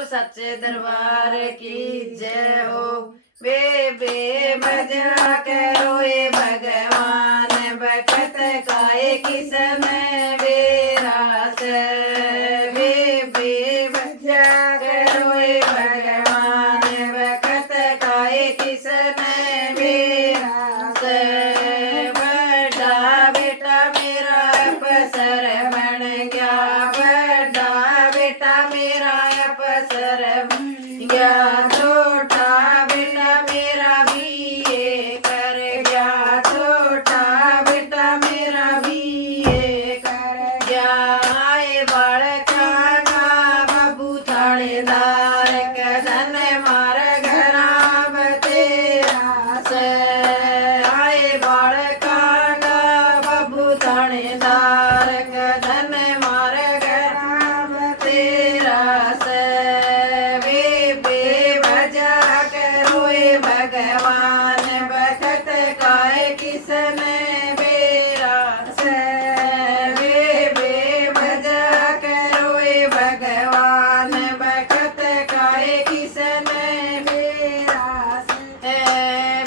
सच्चे दरबार की जय हो। बे भजन करो ये भगवान बखत काए किस में बेरास। बे भजन करो ये भगवान बखत काए किस में बेरास। बड़ा बेटा मेरा अवसर बन गया, बड़ा बेटा मेरा अवसर बन गया। छोटा बेटा मेरा बीए कर गया, छोटा बेटा मेरा बीए कर गया। आए बालका का बाबू थानेदार कदन मार घरा बतेरा से। आए बालका का बाबू थानेदार कदन मार घरा बतेरा से। भगवान बखत काए किसने बेरास। बे भजा करो भगवान बखत काए किसने बेरास।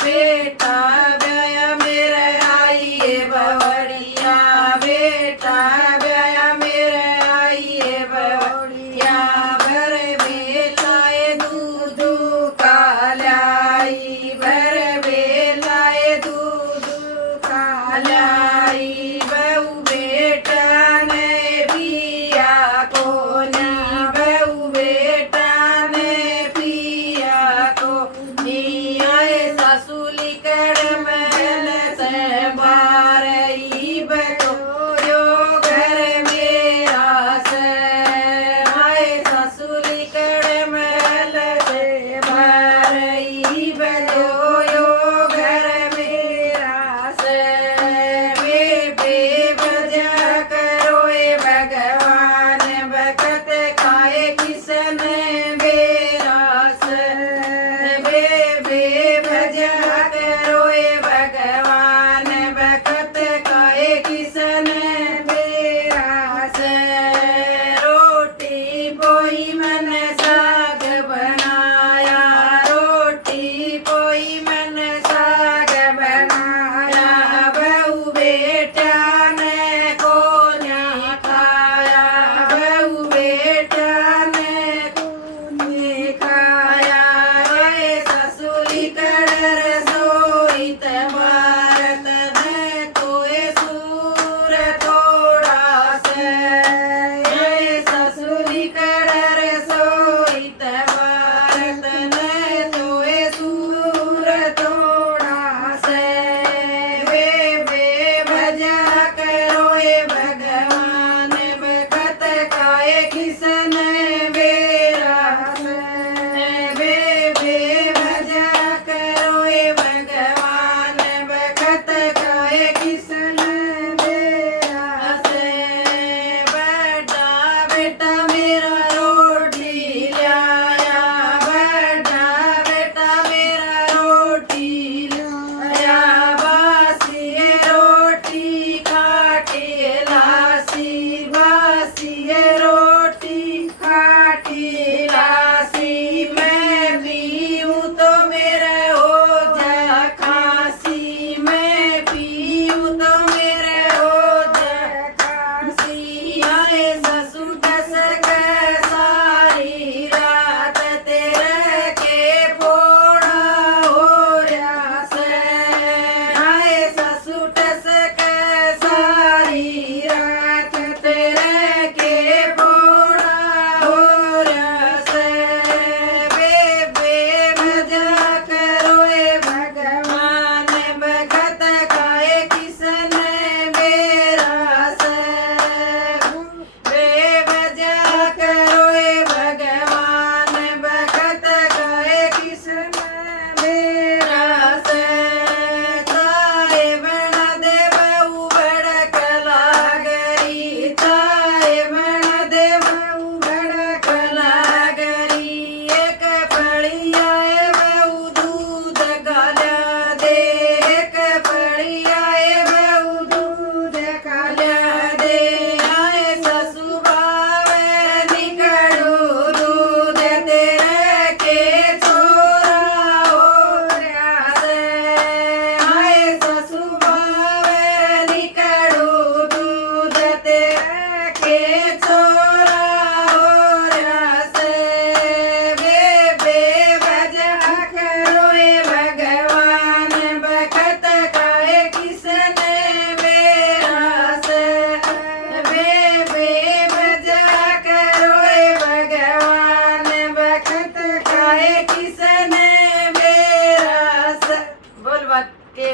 बेटा ब्याया मेरे आइए बवड़िया, बेटा ब्याया मेरे आइए बवड़िया। भर बेलाए दूध का लाई, भर बेलाए दूध का लाई। बहू बेटा ने पिया कोनी, बहू बेटा ने पिया कोनी। आए सासुली कर महल से बारई बतोयो घर मेरा से। आए सासुली कर महल से बारई बतोयो घर मेरा से। बे भजा करो भगवान बखत खाए किसने बेरास। बे भजा करो भगवान बखत खाए किसने बेरास। रोटी पोई मन साग बनाया, रोटी पोई मन साग बनाया। बहू बेटा ने को नहीं खाया, बहू बेटा ने को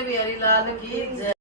बिहारी लाल की जय।